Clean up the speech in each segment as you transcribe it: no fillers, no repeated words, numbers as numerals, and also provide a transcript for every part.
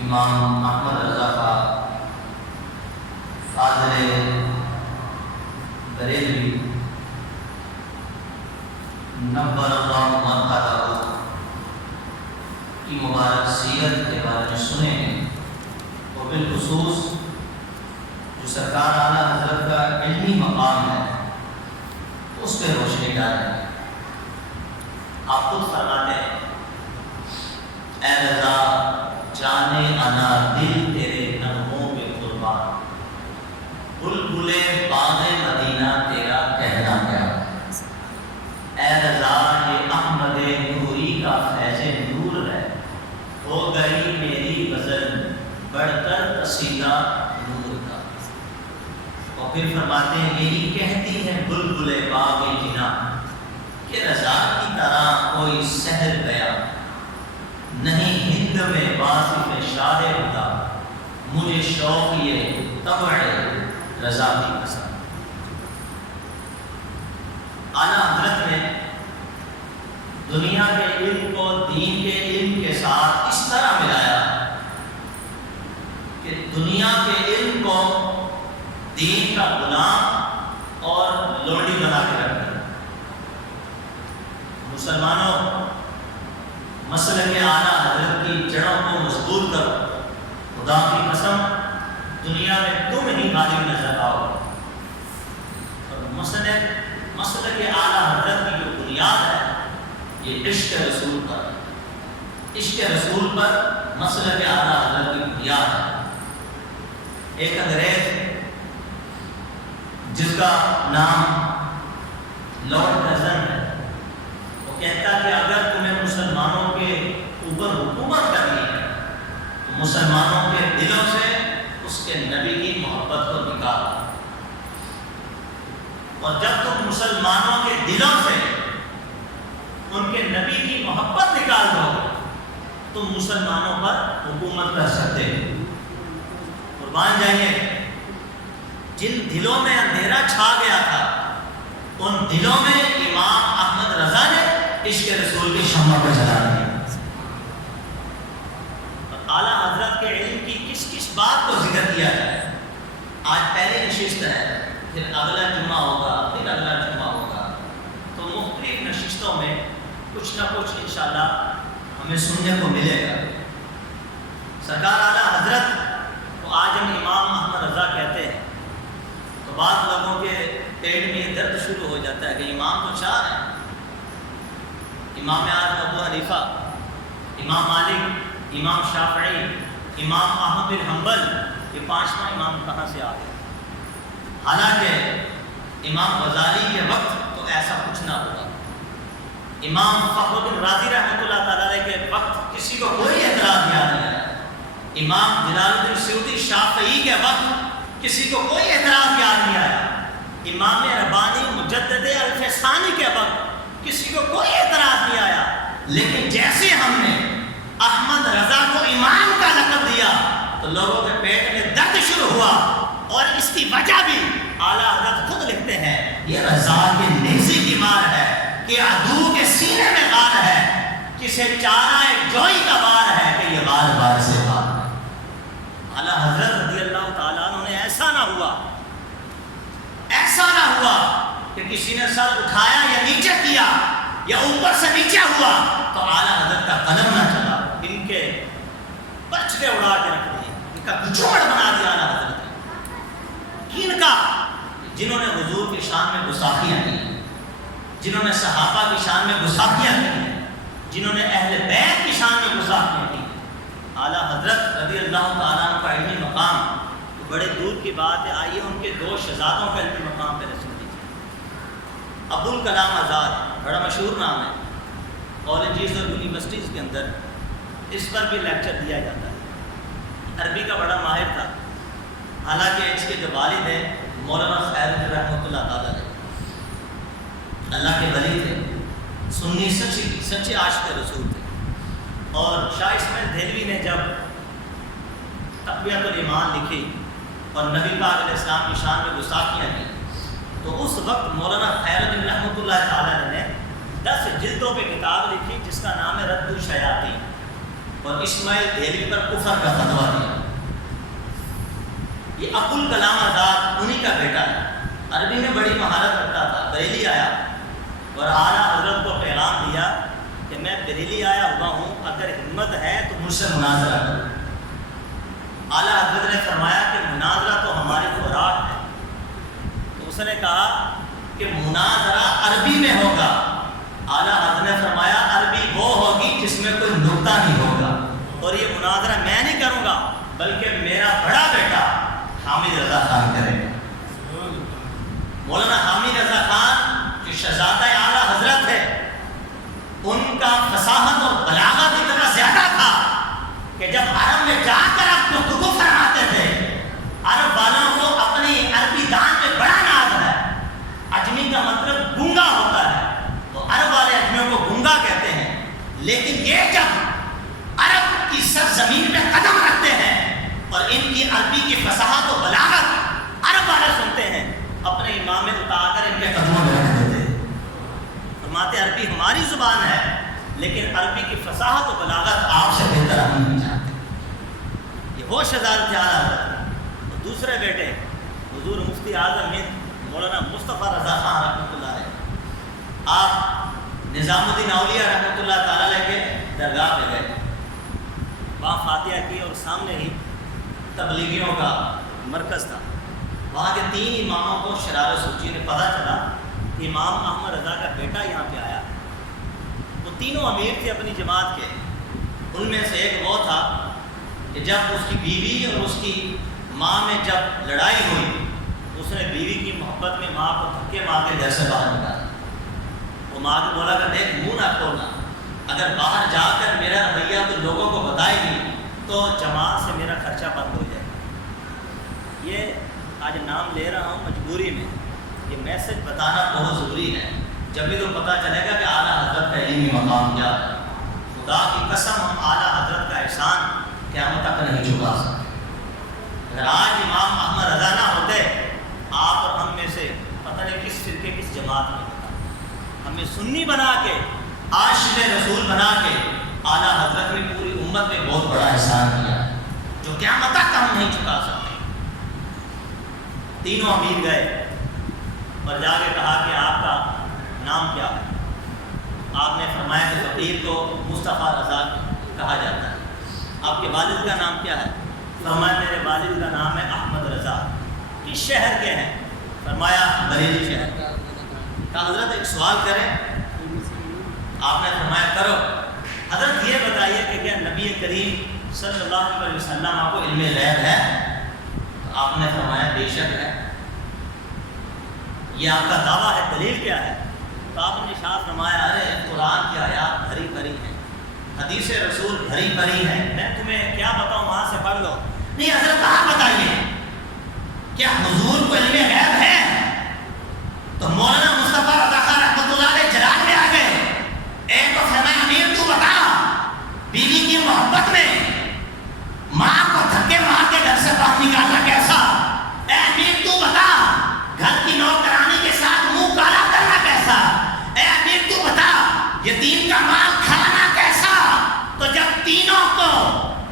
امام احمد رضا خان فاضل بریلوی نبر اللہ مرقدہ کی مبارک سیرت کے بارے میں سنے ہیں، اور بالخصوص جو سرکار اعلیٰ حضرت کا علمی مقام ہے اس پہ روشنی ڈالیں گے۔ آپ خود فرماتے ہیں، اے رضا جانے انا دل تیرے نغموں میں قربان، بلبلے باغ مدینہ تیرا کہنا کیا، اے رضا یہ احمد نوری کا فیض نور ہے، ہو گئی میری غزل بڑھ کر قصیدہ نور کا۔ اور پھر فرماتے ہیں، یہی کہتی ہے بلبلے باغ جنا کہ رضا کی طرح کوئی سحر گیا، نہیں ہند میں واصف شاہ خدا، مجھے شوق یہ طبع رضا کی قسم۔ اعلیٰ حضرت نے دنیا کے علم کو دین کے علم کے ساتھ اس طرح ملایا کہ دنیا کے علم کو دین کا غلام اور لونڈی بنا کے رکھ دیا۔ مسلمانوں، مسلک اعلیٰ حضرت کی جڑوں کو مضبوط کرو، خدا کی قسم دنیا میں تم ہی غالب نظر آؤ۔ اور مسلک اعلیٰ حضرت کی جو بنیاد ہے یہ عشق رسول پر، عشق رسول پر مسلک اعلیٰ حضرت کی بنیاد ہے۔ ایک انگریز جس کا نام لارڈ کرزن ہے، وہ کہتا کہ اگر تمہیں مسلمانوں کے اوپر حکومت کرنی ہے تو مسلمانوں کے دلوں سے اس کے نبی کی محبت کو نکالو، اور جب تم مسلمانوں کے دلوں سے ان کے نبی کی محبت نکال دو تم مسلمانوں پر حکومت کر سکتے ہو۔ قربان جائیے، جن دلوں میں اندھیرا چھا گیا تھا ان دلوں میں امام احمد رضا نے عشق رسول کی شمع کو جلا دیا۔ اور اعلیٰ حضرت کے علم کی کس کس بات کو ذکر کیا جائے؟ آج پہلی نشست ہے، پھر اگلا جمعہ ہوگا، پھر اگلا جمعہ ہوگا، تو مختلف نشستوں میں کچھ نہ کچھ انشاءاللہ ہمیں سننے کو ملے گا۔ سرکار اعلیٰ حضرت کو آج ہم امام احمد رضا کہتے ہیں تو بعض لوگوں کے پیٹ میں یہ درد شروع ہو جاتا ہے کہ امام تو چار ہیں، امام اعظم ابو حنیفہ، امام مالک، امام شافعی، امام احمد بن حنبل، یہ پانچواں امام کہاں سے آ گئے؟ حالانکہ امام غزالی کے وقت تو ایسا کچھ نہ ہوگا، امام فخر الدین رازی رحمۃ اللہ تعالیٰ علیہ کے وقت کسی کو کوئی اعتراض نہیں آیا، امام جلال الدین سیوطی شافعی کے وقت کسی کو کوئی اعتراض یاد نہیں آیا، امام ربانی مجدد الف ثانی کے وقت کسی کو کوئی اعتراض نہیں آیا، لیکن جیسے ہم نے احمد رضا کو امام کا لقب دیا تو لوگوں کے پیٹ میں درد شروع ہوا، اور اس کی وجہ بھی اعلیٰ حضرت خود لکھتے ہیں، یہ رضا کے نیزے کی مار ہے کہ عدو کے سینے میں غار ہے، کسے چارہ جوئی کا وار ہے کہ یہ بار بار سے بار ہے۔ اعلیٰ حضرت رضی اللہ تعالیٰ عنہ نے ایسا نہ ہوا کہ کسی نے سر اٹھایا یا نیچے کیا یا اوپر سے نیچے ہوا تو اعلیٰ حضرت کا قدم نہ چلا، ان کے پرچھے اڑا کے رکھ دیے، ان کا گچوڑ بنا دیا اعلیٰ حضرت نے۔ کن کا؟ جنہوں نے حضور کی شان میں گستاخیاں کی، جنہوں نے صحابہ کی شان میں گستاخیاں کی، جنہوں نے اہل بیت کی شان میں گستاخیاں کی۔ اعلیٰ حضرت رضی اللہ تعالیٰ عنہ کا علمی مقام تو بڑے دور کی بات ہے، آئیے ان کے دو شہزادوں کا علمی مقام پہ رسول دیجیے۔ ابوالکلام آزاد بڑا مشہور نام ہے، کالجز اور یونیورسٹیز کے اندر اس پر بھی لیکچر دیا جاتا ہے، عربی کا بڑا ماہر تھا، حالانکہ اس کے جو والد ہیں مولانا خیر رحمۃ اللہ تعالیٰ علیہ اللہ کے ولی تھے، سنی سچے عاشق رسول تھے، اور شاہ اسماعیل دہلوی نے جب تقویۃ الایمان لکھی اور نبی پاک علیہ السلام کی شان میں گستاخیاں کی تو اس وقت مولانا خیر الدین رحمۃ اللہ تعالیٰ نے 10 جلدوں پہ کتاب لکھی جس کا نام ہے رد الشیاطین، اور اسماعیل دہلوی پر کفر کا فتویٰ دیا۔ یہ ابوالکلام آزاد انہی کا بیٹا ہے، عربی میں بڑی مہارت رکھتا تھا۔ بریلی آیا اور اعلیٰ حضرت کو پیغام دیا کہ میں بریلی آیا ہوا ہوں، اگر ہمت ہے تو مجھ سے مناظرہ کرو۔ اعلیٰ حضرت نے فرمایا کہ مناظرہ تو ہماری خوراک ہے۔ تو اس نے کہا کہ مناظرہ عربی میں ہوگا۔ اعلیٰ حضرت نے فرمایا عربی وہ ہوگی جس میں کوئی نقطہ نہیں ہوگا، اور یہ مناظرہ میں نہیں کروں گا بلکہ میرا بڑا بیٹا حامد رضا خان کرے گا۔ مولانا حامد رضا خان جو شہزادہ اعلیٰ حضرت ہے، ان کا فصاحت اور بلاغت اتنا زیادہ تھا کہ جب عرب میں جا کر آپ گفتگو فرماتے تھے، عرب والوں کو اپنی عربی دان پہ بڑا ناز ہے۔ اجمی کا مطلب گونگا ہوتا ہے، تو عرب والے اجمیوں کو گونگا کہتے ہیں، لیکن یہ جب عرب کی سرزمین پہ قدم رکھتے ہیں اور ان کی عربی کی فصاحت و بلاغت عرب والے سنتے ہیں، اپنے امام میں اتار کر ان کے قدموں میں رکھ دیتے ہیں۔ فرماتے عربی ہماری زبان ہے لیکن عربی کی فصاحت و بلاغت آپ سے بہتر ہم نہیں جانتے۔ یہ وہ شہزادہ تھے اعلیٰ حضرت۔ اور دوسرے بیٹے حضور مفتی اعظم ہند مولانا مصطفیٰ رضا خان رحمۃ اللہ علیہ، آپ نظام الدین اولیاء رحمۃ اللہ تعالیٰ علیہ کے درگاہ پہ گئے، وہاں فاتحہ کی اور سامنے ہی تبلیغیوں کا مرکز تھا۔ وہاں کے 3 اماموں کو شرار سوچی نے پتہ چلا کہ امام احمد رضا کا بیٹا یہاں پہ آیا۔ وہ تینوں امیر تھے اپنی جماعت کے، ان میں سے ایک وہ تھا کہ جب اس کی بیوی اور اس کی ماں میں جب لڑائی ہوئی، اس نے بیوی کی محبت میں ماں کو دھکے مار کے گھر سے باہر نکالا۔ وہ ماں کو بولا کہ دیکھ منہ نہ کھولنا، اگر باہر جا کر میرا رویہ تو لوگوں کو بتائے گی تو جماعت سے میرا خرچہ بند ہو جائے گا۔ یہ آج نام لے رہا ہوں مجبوری میں، یہ میسج بتانا بہت ضروری ہے، جب بھی تو پتہ چلے گا کہ اعلیٰ حضرت کا علمی مقام کیا ہے۔ خدا کی قسم ہم اعلیٰ حضرت کا احسان قیامت تک نہیں چکا سکتے۔ اگر آج امام احمد رضا نہ ہوتے، آپ اور ہم میں سے پتہ نہیں کس فرقے کس جماعت میں ہوتا۔ ہمیں سنی بنا کے، عاشق رسول بنا کے اعلیٰ حضرت نے پوری امت میں بہت بڑا احسان کیا ہے جو قیامت تک ہم نہیں چکا سکتے۔ تینوں امیر گئے اور جا کے کہا کہ آپ کا نام کیا ہے؟ آپ نے فرمایا کہ فقیر کو مصطفیٰ رضا کہا جاتا ہے۔ آپ کے والد کا نام کیا ہے؟ فرمایا میرے والد کا نام ہے احمد رضا۔ کس شہر کے ہیں؟ فرمایا بریلی شہر کا۔ کہا حضرت ایک سوال کریں؟ آپ نے فرمایا کرو۔ حضرت یہ بتائیے کہ کیا نبی کریم صلی اللہ علیہ وسلم آپ کو علم غیب ہے؟ تو آپ نے فرمایا بے شک ہے۔ یہ آپ کا دعویٰ ہے، دلیل کیا ہے؟ تو آپ نے ارشاد فرمایا ارے قرآن کی آیات بھری بھری ہیں، حدیث رسول بھری بھری ہیں، میں تمہیں کیا بتاؤں، وہاں سے پڑھ لو۔ نہیں حضرت آپ بتائیے کیا حضور کو علم غیب ہے؟ تو مولانا مصطفیٰ رضا خان رحمۃ اللہ علیہ جلال میں آ گئے۔ ایک تو فرمایا امیر تو بتا، بیوی کی محبت میں ماں کو دھکے مار کے گھر سے باہر نکالنا کیسا؟ اے امیر تو بتا، گھر کی نوکرانی کے ساتھ منہ کالا کرنا کیسا؟ اے امیر تو بتا، یتیم کا مال کھانا کیسا؟ تو جب تینوں کو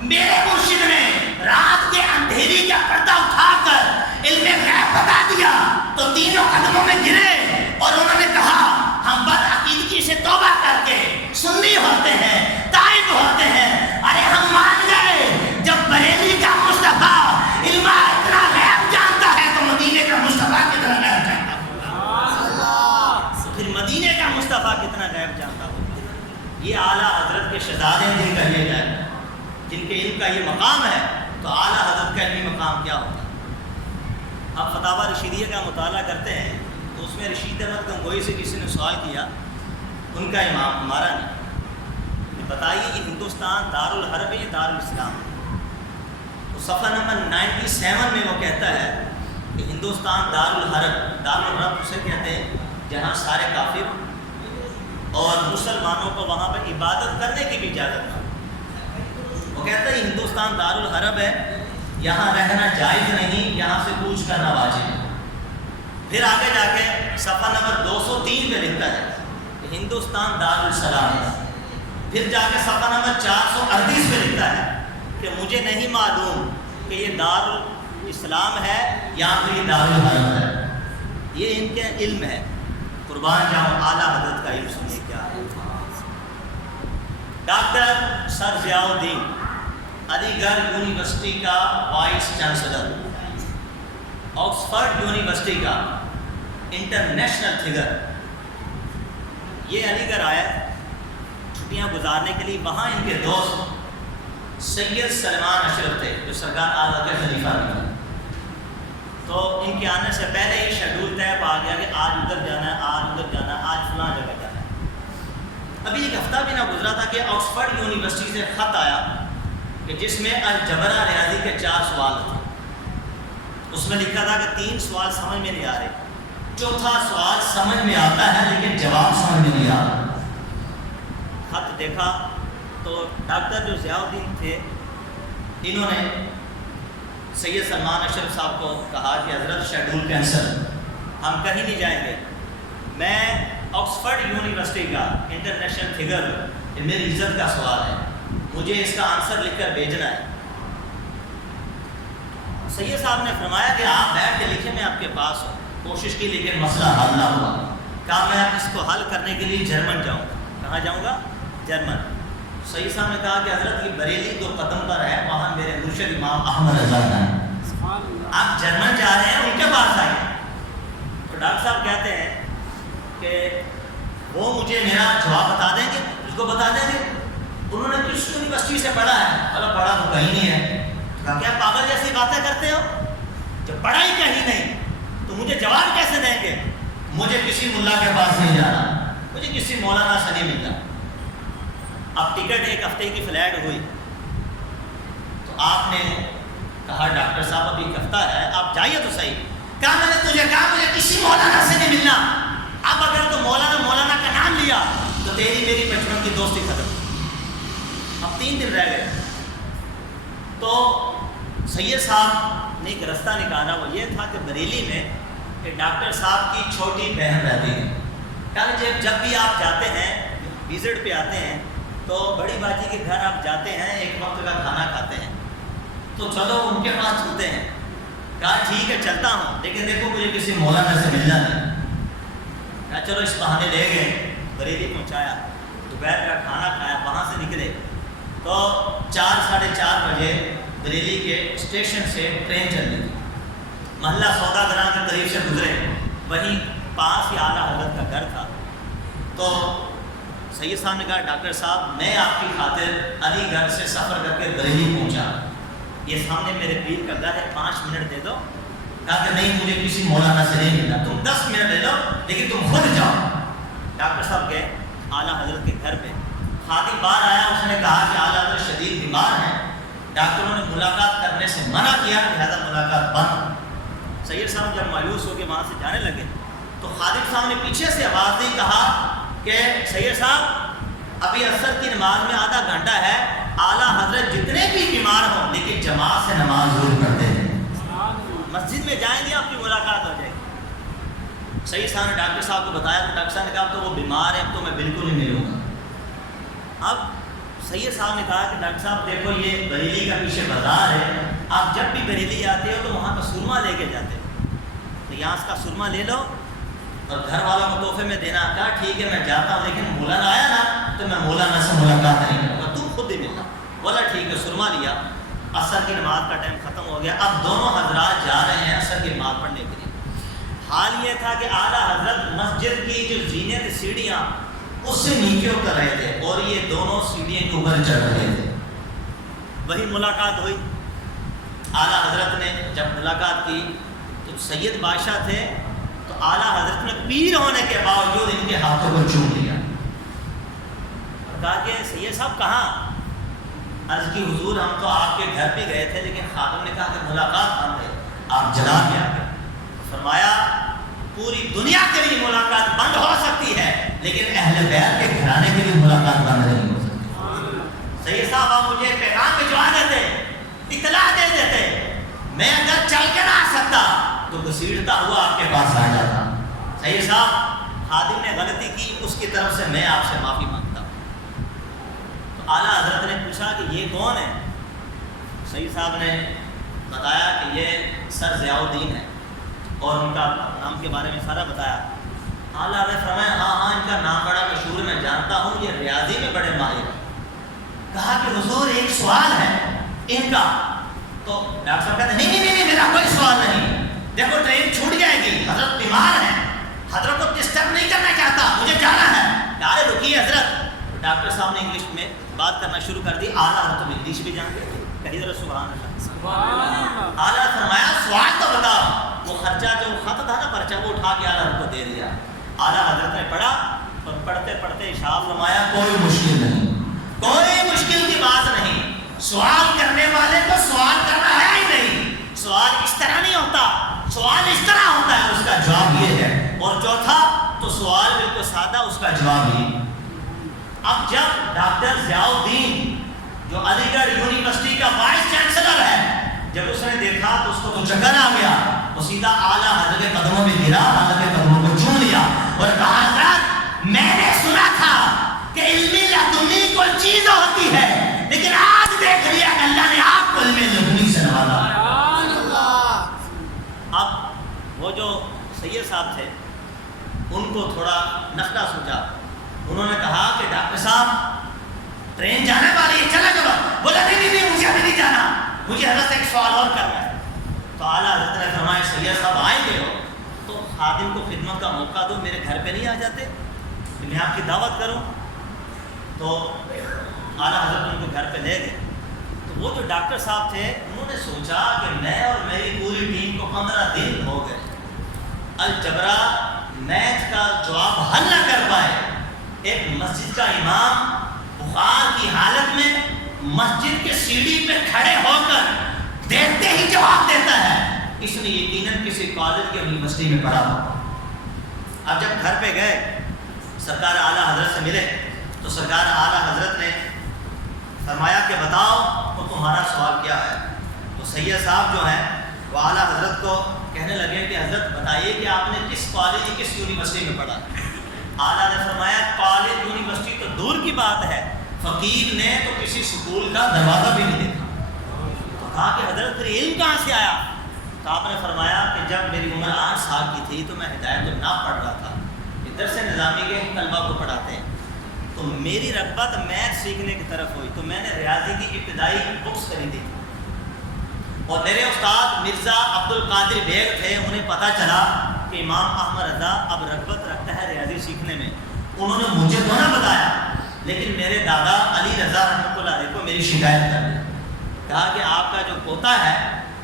میرے مرشد نے رات کے اندھیری کا پردہ اٹھا کر علم غیب بتا دیا تو تینوں قدموں میں گرے اور انہوں نے کہا ہم بدعقیدگی سے توبہ کر کے سنی ہوتے ہیں، تائب ہوتے ہیں۔ ارے ہم مان گئے جب بریلی کا مصطفیٰ علم اتنا غیب جانتا ہے تو مدینے کا مصطفیٰ کتنا غیب جانتا ہوگا؟ پھر مدینے کا مصطفیٰ کتنا غیب جانتا ہوگا؟ یہ اعلیٰ حضرت کے شہزادے ہیں جن کا یہ غیب ہے، جن کے علم کا یہ مقام ہے، تو اعلیٰ حضرت کا علمی مقام کیا ہوگا؟ ہم فتاویٰ رشیدیہ کا مطالعہ کرتے ہیں تو اس میں رشید احمد گنگوئی سے کسی نے سوال کیا، ان کا امام ہمارا نہیں، بتائیے یہ ہندوستان دارالحرب ہے یا دارالاسلام ہے؟ تو صفحہ نمبر 97 میں وہ کہتا ہے کہ ہندوستان دارالحرب اسے کہتے ہیں جہاں سارے کافر اور مسلمانوں کو وہاں پر عبادت کرنے کی بھی اجازت نہ۔ وہ کہتا ہے ہندوستان دارالحرب ہے، یہاں رہنا جائز نہیں، یہاں سے کوچ کرنا واجب ہے۔ پھر آگے جا کے صفحہ نمبر 203 پہ لکھتا ہے کہ ہندوستان دارالسلام ہے، پھر جا کے صفحہ نمبر 438 پہ لکھتا ہے کہ مجھے نہیں معلوم کہ یہ دارالاسلام ہے یا پھر یہ دارالحرب ہے. یہ ان کے علم ہے. قربان جاؤں اعلیٰ حضرت کا علم سنیے کیا ہے. ڈاکٹر سر ضیاء الدین علی گڑھ یونیورسٹی کا وائس چانسلر، آکسفورڈ یونیورسٹی کا انٹرنیشنل فگر، یہ علی گڑھ آئے چھٹیاں گزارنے کے لیے. وہاں ان کے دوست سید سلمان اشرف تھے جو سرکار اعلیٰ کے خلیفہ بھی. تو ان کے آنے سے پہلے ہی شیڈول طے پا گیا کہ آج ادھر جانا ہے، آج ادھر جانا ہے، آج فلاں جگہ جانا ہے. ابھی ایک ہفتہ بھی نہ گزرا تھا کہ آکسفورڈ یونیورسٹی سے خط آیا کہ جس میں الجبرا ریاضی کے 4 سوال تھے. اس میں لکھا تھا کہ 3 سوال سمجھ میں نہیں آ رہے، چوتھا سوال سمجھ میں آتا ہے لیکن جواب سمجھ میں نہیں آ رہا. خط دیکھا تو ڈاکٹر جو ضیاء الدین تھے انہوں نے سید سلمان اشرف صاحب کو کہا کہ حضرت شیڈول کینسل، ہم کہیں نہیں جائیں گے. میں آکسفورڈ یونیورسٹی کا انٹرنیشنل فگر، یہ میری عزت کا سوال ہے، مجھے اس کا آنسر لکھ کر بھیجنا ہے. سید صاحب نے فرمایا کہ آپ بیٹھ کے لکھیں، میں آپ کے پاس ہوں. کوشش کی لیکن مسئلہ حل نہ ہوا. کہا میں اس کو حل کرنے کے لیے جرمن جاؤں گا. کہاں جاؤں گا؟ جرمن. سید صاحب نے کہا کہ حضرت یہ بریلی جو قدم پر ہے وہاں میرے مرشد امام احمد رضا ہیں، آپ جرمن جا رہے ہیں، ان کے پاس آئیں. تو ڈاکٹر صاحب کہتے ہیں کہ وہ مجھے میرا جواب بتا دیں گے. اس کو بتا دیں گے. انہوں نے کس یونیورسٹی سے پڑھا ہے؟ مطلب پڑھا تو کہیں نہیں ہے. کہا کیا پاگل جیسی باتیں کرتے ہو؟ جب پڑھائی کہیں نہیں تو مجھے جواب کیسے دیں گے؟ مجھے کسی ملا کے پاس نہیں جانا، مجھے کسی مولانا سے نہیں ملنا. اب ٹکٹ 1 ہفتے کی فلائٹ ہوئی تو آپ نے کہا ڈاکٹر صاحب ابھی 1 ہفتہ ہے، آپ جائیے تو صحیح. کہا میں نے تجھے کہا مجھے کسی مولانا سے نہیں ملنا. اب اگر تو مولانا کا نام لیا تو تیری میری بچپن کی دوستی ختم. اب 3 دن رہ گئے تو سید صاحب نے ایک رستہ نکالا. وہ یہ تھا کہ بریلی میں کہ ڈاکٹر صاحب کی چھوٹی بہن رہتی ہے. کہا جب بھی آپ جاتے ہیں وزٹ پہ آتے ہیں تو بڑی باجی کے گھر آپ جاتے ہیں، ایک وقت کا کھانا کھاتے ہیں، تو چلو ان کے پاس چلتے ہیں. کہا ٹھیک ہے چلتا ہوں، لیکن دیکھو مجھے کسی مولانا سے ملنا نہیں. کہا چلو اس بہانے لے گئے، بریلی پہنچایا، دوپہر کا کھانا کھایا، وہاں سے نکلے تو 4 ساڑھے 4 بجے بریلی کے اسٹیشن سے ٹرین چل رہی تھی. محلہ سودا گراں کے قریب سے گزرے، وہیں پاس ہی اعلیٰ حضرت کا گھر تھا. تو سید صاحب نے کہا ڈاکٹر صاحب میں آپ کی خاطر علی گڑھ سے سفر کر کے بریلی پہنچا، یہ سامنے میرے پیر کا گھر ہے، 5 منٹ دے دو. کہا کہ نہیں مجھے کسی مولانا سے نہیں ملنا، تم 10 منٹ دے دو لیکن تم خود جاؤ. ڈاکٹر صاحب گئے اعلیٰ حضرت کے گھر پہ. خادم باہر آیا، اس نے کہا کہ اعلیٰ حضرت شدید بیمار ہیں، ڈاکٹروں نے ملاقات کرنے سے منع کیا، لہٰذا ملاقات بند. سید صاحب جب مایوس ہو کے وہاں سے جانے لگے تو خادم صاحب نے پیچھے سے آواز دی، کہا کہ سید صاحب ابھی عصر کی نماز میں آدھا گھنٹہ ہے، اعلیٰ حضرت جتنے بھی بیمار ہوں لیکن جماعت سے نماز ضرور پڑھتے ہیں، مسجد میں جائیں گے آپ کی ملاقات ہو جائے گی. سید صاحب نے ڈاکٹر صاحب کو بتایا تو ڈاکٹر صاحب نے کہا تو وہ بیمار ہے، اب تو میں بالکل نہیں ملوں گا. اب سید صاحب نے کہا کہ ڈاکٹر صاحب دیکھو یہ بریلی کا پیچھے بازار ہے، آپ جب بھی بریلی آتے ہو تو وہاں کا سرما لے کے جاتے ہو، تو یہاں اس کا سرما لے لو اور گھر والوں کو تحفے میں دینا. کہا ٹھیک ہے میں جاتا ہوں، لیکن مولانا آیا نا تو میں مولانا سے ملاقات نہیں کروں گا، تم خود ہی ملنا. بولا ٹھیک ہے. سرما لیا. عصر کی نماز کا ٹائم ختم ہو گیا. اب دونوں حضرات جا رہے ہیں عصر کی نماز پڑھنے کے لیے. حال یہ تھا کہ اعلیٰ حضرت مسجد کی جو زینت سیڑھیاں اس سے نیچے اتر رہے تھے اور یہ دونوں سیڑھیاں کے اوپر چڑھ رہے تھے. وہی ملاقات ہوئی. اعلیٰ حضرت نے جب ملاقات کی تو سید بادشاہ تھے، تو اعلیٰ حضرت نے پیر ہونے کے باوجود ان کے ہاتھوں کو چوم لیا. کہا کہ سید صاحب کہاں؟ عرض کی حضور ہم تو آپ کے گھر پہ گئے تھے لیکن خادم نے کہا کہ ملاقات بند ہے، آپ جناب میں آ گئے. فرمایا پوری دنیا کے لیے ملاقات بند ہو سکتی ہے لیکن اہل بیت کے گھرانے کے لیے ملاقات بند نہیں ہو سکتی. سید صاحب آپ مجھے پیغام بھجوا دیتے، اطلاع دے دیتے، میں اگر چل کے نہ آ سکتا تو گھسیٹتا ہوا آپ کے پاس آ جاتا. سید صاحب خادم نے غلطی کی، اس کی طرف سے میں آپ سے معافی مانگتا ہوں. اعلیٰ حضرت نے پوچھا کہ یہ کون ہے؟ سید صاحب نے بتایا کہ یہ سر ضیاء الدین ہے اور ان کا نام کے بارے میں سارا بتایا۔ اعلیٰ حضرت فرمایا ہاں ان کا نام بڑا مشہور، میں جانتا ہوں، یہ ریاضی میں بڑے ماہر ہیں۔ کہا کہ حضور ایک سوال ہے ان کا، تو ڈاکٹر صاحب کہتے ہیں نہیں میرا کوئی سوال نہیں، دیکھو ٹرین چھوٹ جائے گی، حضرت بیمار ہیں، حضرت کو ڈسٹرب نہیں کرنا چاہتا، مجھے جانا ہے۔ ارے رکیے حضرت، ڈاکٹر صاحب نے انگلش میں بات کرنا شروع کر دی۔ اعلیٰ حضرت تو انگلش بھی جانتے تھے، کہیں ذرا سبحان اللہ۔ اعلیٰ فرمایا سوال تو بتاؤ۔ وہ خرچہ جو خط تھا نا پرچہ، وہ اٹھا کے اعلیٰ حضرت کو دے دیا۔ اعلیٰ حضرت نے پڑھا اور پڑھتے پڑھتے ارشاد فرمایا کوئی مشکل نہیں، کوئی مشکل کی بات نہیں، سوال کرنے والے کو سوال کرنا ہے ہی نہیں، سوال اس طرح نہیں ہوتا، سوال اس طرح ہوتا ہے، اس کا جواب یہ ہے۔ اور چوتھا تو سوال بالکل سادہ، اس کا جواب یہ۔ اب جب ڈاکٹر ضیاء الدین جو علی گڑھ یونیورسٹی کا وائس چانسلر ہے، جب اس نے دیکھا تو اس کو تو چکر آ گیا، وہ سیدھا اعلیٰ حضرت کے قدموں میں گرا، اعلیٰ کے قدموں کو چوم لیا اور کہا حضرت میں نے سنا تھا کہ علمی لدنی کوئی چیز ہوتی ہے، لیکن آج دیکھ لیا کہ اللہ نے آپ کو علم لدنی سے نوازا۔ اب وہ جو سید صاحب تھے ان کو تھوڑا نقطہ سوچا، انہوں نے کہا کہ ڈاکٹر صاحب ٹرین جانے والی ہے، چلا جاؤ۔ بولا نہیں مجھے ابھی نہیں جانا، مجھے حضرت ایک سوال اور کرنا ہے۔ تو اعلیٰ حضرت نے فرمایا سید صاحب آئیں گے ہو تو خادم کو خدمت کا موقع دو، میرے گھر پہ نہیں آ جاتے کہ میں آپ کی دعوت کروں؟ تو اعلیٰ حضرت ان کو گھر پہ لے گئے۔ تو وہ جو ڈاکٹر صاحب تھے انہوں نے سوچا کہ میں اور میری پوری ٹیم کو 15 دن ہو گئے الجبرا میتھ کا جواب حل نہ کر پائے۔ ایک مسجد کا امام بخار کی حالت میں مسجد کے سیڑھی پہ کھڑے ہو کر دیکھتے ہی جواب دیتا ہے، اس نے یقیناً کسی کالج یا یونیورسٹی میں پڑھا ہوگا۔ اب جب گھر پہ گئے سرکار اعلیٰ حضرت سے ملے تو سرکار اعلیٰ حضرت نے فرمایا کہ بتاؤ تو تمہارا سوال کیا ہے؟ تو سید صاحب جو ہیں وہ اعلیٰ حضرت کو کہنے لگے کہ حضرت بتائیے کہ آپ نے کس کالج کس یونیورسٹی میں پڑھا؟ اعلیٰ نے فرمایا کالج یونیورسٹی تو دور کی بات ہے، فقیر نے تو کسی سکول کا دروازہ بھی نہیں دیکھا۔ تو کہا کہ حضرت پھر علم کہاں سے آیا؟ تو آپ نے فرمایا کہ جب میری عمر 8 سال کی تھی تو میں ہدایت الناف پڑھ رہا تھا، ادھر سے نظامی کے طلبہ کو پڑھاتے ہیں، تو میری رغبت میتھ سیکھنے کی طرف ہوئی، تو میں نے ریاضی کی ابتدائی بکس خریدی تھی، اور میرے استاد مرزا عبد القادر بیگ تھے، انہیں پتہ چلا کہ امام احمد رضا اب رغبت رکھتا ہے ریاضی سیکھنے میں، انہوں نے مجھے تو نہ بتایا، لیکن میرے دادا علی رضا رحمۃ اللہ علیہ کو میری شکایت کر دی، کہا کہ آپ کا جو پوتا ہے